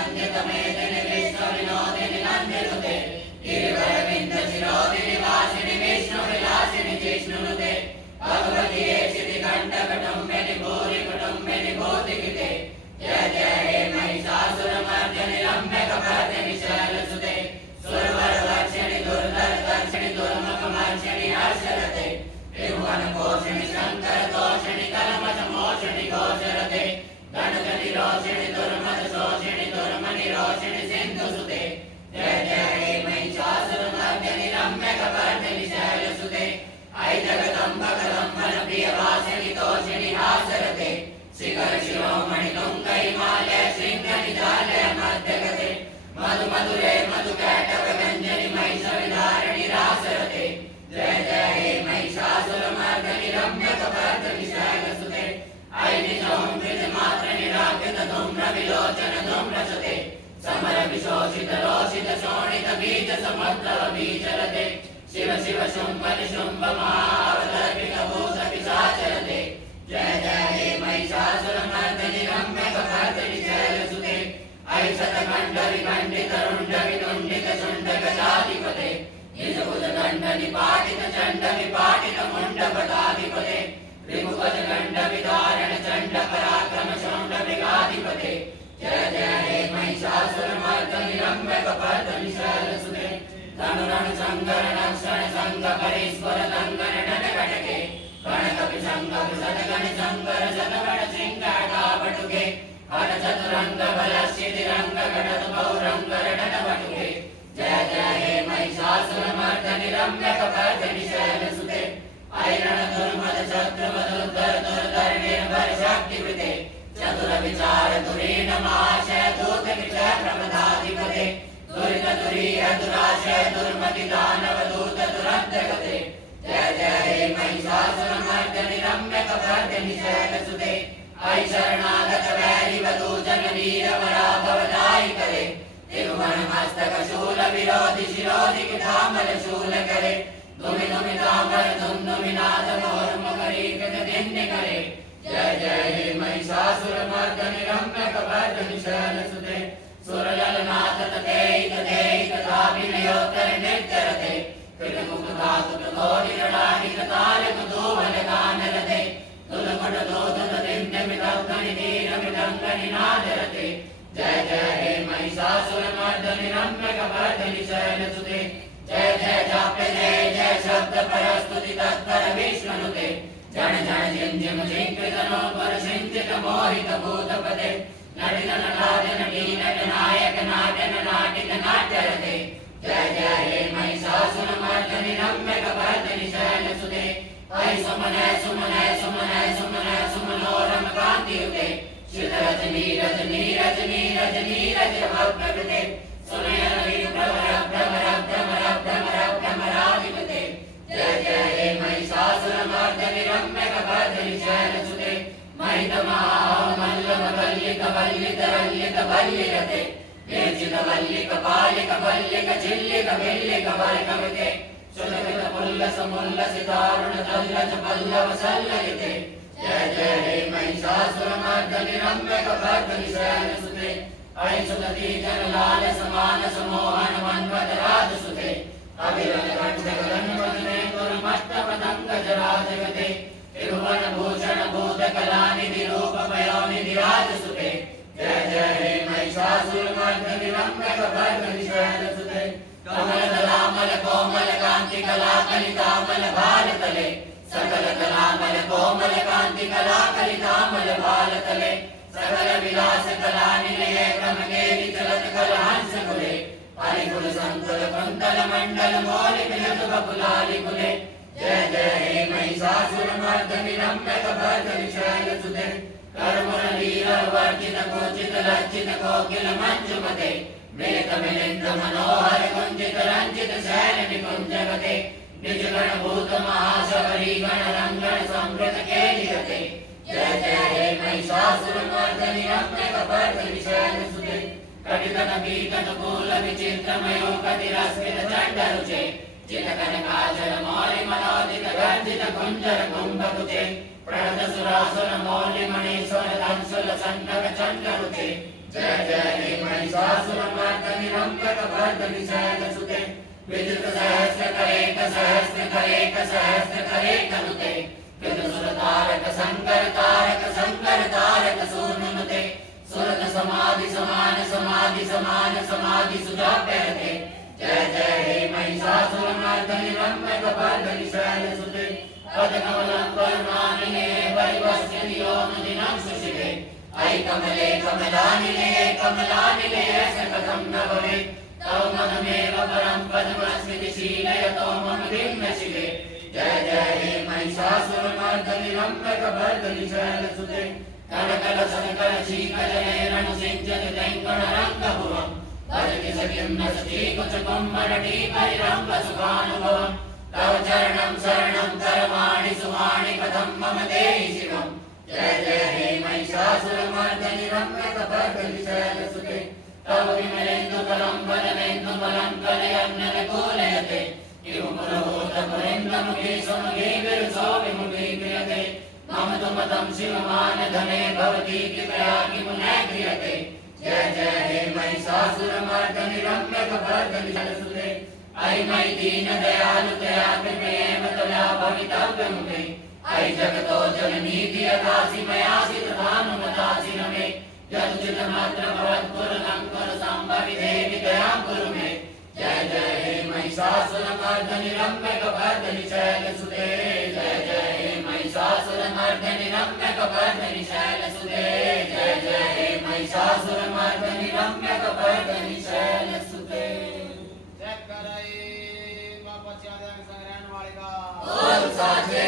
नन्दितमेदिनि विश्वविनोदिनि नन्दिनुते गिरिवरविन्द शिरोदिनि वासिनि विष्णुविलासिनि जिष्णुनुते भगवति एषिति कण्ठकुटुम्बिनि भूरि कुटुम्बिनि भूतिकिते जय जय हे महिषासुरमर्दिनि रम्यकपर्दिनि शैलसुते सुरवरवर्षिणि दुर्धरदर्शिनि दुर्मुखमर्षिणि हर्षरते त्रिभुवनपोषिणि शङ्करतोषिणि कल्मषमोषिणि गोचरते गणगणि रोषिणि दुर्मदशोषिणि दुर्मनिरोषिणि सिन्धुसुते जय जय हे महिषासुरमर्दिनि रम्यकपर्दिनि शैलसुते ऐ जगदम्ब कदम्बन प्रियवासिनि तोषिणि हासरते शिखर शिरोमणि तुङ्गैमालय शृङ्गनिजालय मध्यगते मधु मधुरे मधुकैटभ व्यञ्जनि महिषविधारिणि रासरते जय जय हे महिषासुरमर्दिनि रम्यकपर्दिनि शैलसुते ऐ निजोमृत मात्र निराकृत धूम्र विलोचन धूम्रसुते समर विशोषित रोषित शोणित बीज समुद्र बीजरते शिव शिव शुम्भ निशुम्भ महावदर्पित भूत पिशाचरते जय जय हे महिषासुरमर्दिनि रम्यकपर्दिनि शैलसुते ऐ शतकण्ठ विखण्डित रुण्ड वितुण्डित शुण्ड गजाधिपते निजभुज दण्ड निपाटित चण्ड विपाटित मुण्ड पटाधिपते ऋभुवज गण्ड विदारण चण्ड पराक्रम शौण्ड मृगाधिपते जय जय हे महिषासुरमर्दिनि रम्यकपर्दिनि शैलसुते धनुरण संगर रक्षण संग परेश्वर लंघन नटकटके गणकपि संग सदगण संकर सदगण सिंहटावटुके हर चतुरंग बलसिद्धि रंग गणत बहुरंग नटवटुके जय जय हे महिषासुरमर्दिनि रम्यकपर्दिनि शैलसुते ऐ रण दुर्मद शत्रुवद उद्धर दुर्धर निर्भर शक्तिवृते चतुर विचार धुरीन महाशय दूत विजय प्रमदाधिपते दुरित दुरीह दुराशय दुर्मति दानव दूत दुरन्तगते जय जय हे महिषासुरमर्दिनि रम्यकपर्दिनि शैलसुते ऐ शरणागत वैरिवदूजन वीरवराभवदायिकरे त्रिभुवन मस्तक शूल विरोधि शिरोधि कितामल शूल करे धुमि धुमि ताम्र धुमधुमि नाद मोर्मुखरीकृत दिन्निकरे जय जय हे महिषासुरमर्दिनि रम्यकपर्दिनि शैलसुते सुरललनाथ तथैक तथैक तथाभिनयोत्तर निर्जरते कृतमुख धातु प्रतोरि रणानि कताल कुतूहल गानरते दुलकुट दोदुल दिव्यमिदङ्गनि नीरमिदङ्गनि नादरते जय जय हे महिषासुरमर्दिनि रम्यकपर्दिनि शैलसुते जय जय जाप्य जय जय शब्द परस्तुति तत्पर विष्णुनुते जन जन जिम जिम जिंकृत नोपर सिंचित मोहित भूतपते नटित नटादित नटी नटनायक नाट्यन नाटित नाट्यरते जय जय हे महिषासुरमर्दिनि रम्यकपर्दिनि शैलसुते ऐ सुमनय सुमनय सुमनय सुमनय सुमनोरम कान्तियुते शिररज नीरज नीरज नीरज नीरज भक्तकृते सुनयन विभ्रमर भ्रमर भ्रमर भ्रमर भ्रमराधिपते जय जय हे महिषासुरमर्दिनि रम्यकपर्दिनि शैलसुते महित महामल्लम वल्लिक वल्लित रल्लित वल्लिरते वेचित वल्लिक पालिक वल्लिक झिल्लिक भिल्लिक वर्गमिते सुललित पुल्लस मुल्लसितारुण तल्लज पल्लव सल्ललिते जय जय हे महिषासुरमर्दिनि रम्यकपर्दिनि शैलसुते ऐ सुदती जनलाल समान समोहन मन्मथ राजसुते अविरल कंठ गगनवदने दुर्मष्टपतंग जराजगते त्रिभुवन भूषण भूत कलानिधि रूप पयोनिधि राजसुते जय जय हे महिषासुरमर्दिनि रम्यकपर्दिनि शैलसुते कमल दलामल कोमल कांति कला कलितामल भारतले सकल कलामल कोमल कांति कला कलितामल भारतले सकल विलास कला निलय क्रमकेलि चलत कल हंस कुले हरिकुल संकुल कुंतल मंडल मौलि बिलत बकुलालि कुले जय जय हे महिषासुरमर्दिनि रम्यकपर्दिनि शैलसुते कर्मुरलील वर्जित कुचित लज्जित कोकिल मंजुमते मृत मिलिंद मनोहर कुंजित रंजित शैल निकुंजगते निज गण भूत महाशबरी गण रंगण संवृत केलियते जय जय हे महिषासुरमर्दिनि रम्यकपर्दिनि शैलसुते कटितन पीतन कूल विचित्रमयो कटिरस्मित चण्डरुचे चितकन काजल मौलि मनोदित गर्जित कुंजर कुंभकुचे प्रणत सुरासुर मौलि मणीश्वर धंसुल सन्नग चण्डरुचे जय जय हे महिषासुरमर्दनि रम्यकपर्दनि शैलसुते विजितसहस्रकरेक सहस्रकरेक सहस्रकरेक नुते विदुसुरतारक शंकर तारक सूनुनुते सुरत समाधि समान समाधि समान समाधि सुजाप्यते जय जय हे महिषासुरमर्दनि रम्यकपर्दनि शैलसुते पद्मकमलं करुणानिले परिवश्यनियोमदिनं सुशिवे अयि कमले कमलानिले ऐसे कथं न भवेत् तव मदमेव परं पद्मस्मृतिशीलयतो मम दिव्य शिवे जय जय हे महिषासुरमर्दनि रम्यकपर्दनि शैलसुते कनकलसकलशीकजलेरनुसिञ्चति दैङ्गणरङ्गभुवम् भजति सखिं न सचीकुचकुम्भरटी परिरम्भसुखानुभवम् तव चरणं शरणं करवाणि सुवाणि कथं मम देहि शिवम् जय जय हे महिषासुरमर्दनि रम्यकपर्दनि शैलसुते तव विमलेन्दुकलं वदनेन्दुमलं कलयन्ननुकूलयते इव पुरहोतपुरेन्द्रमुखे सुमुखे विरसो विमुखीक्रियते मम तु मतं शिवमानधने भवती कृपया किमुने क्रियते जय जय हे महिषासुरमर्दनि रम्यकपर्दनि शैलसुते अयि मयि दीनदयालुतया कृपयेव त्वया भवितव्यमुखे अयि जगतो जननीति यथासि मयासि तथानुमतासि न मे यदुचितमात्र भवत्कुरुतं कुरु सम्भवि देवि दयां कुरु मे जय जय हे महिषासुरमर्दनि रम्यकपर्दनि शैलसुते जय जय हे महिषासुरमर्दनि रम्यकपर्दनि शैलसुते जय जय हे महिषासुरमर्दनि रम्यकपर्दनि शैलसुते चेक कराए वापस याद संग्रहण वाले का और साथे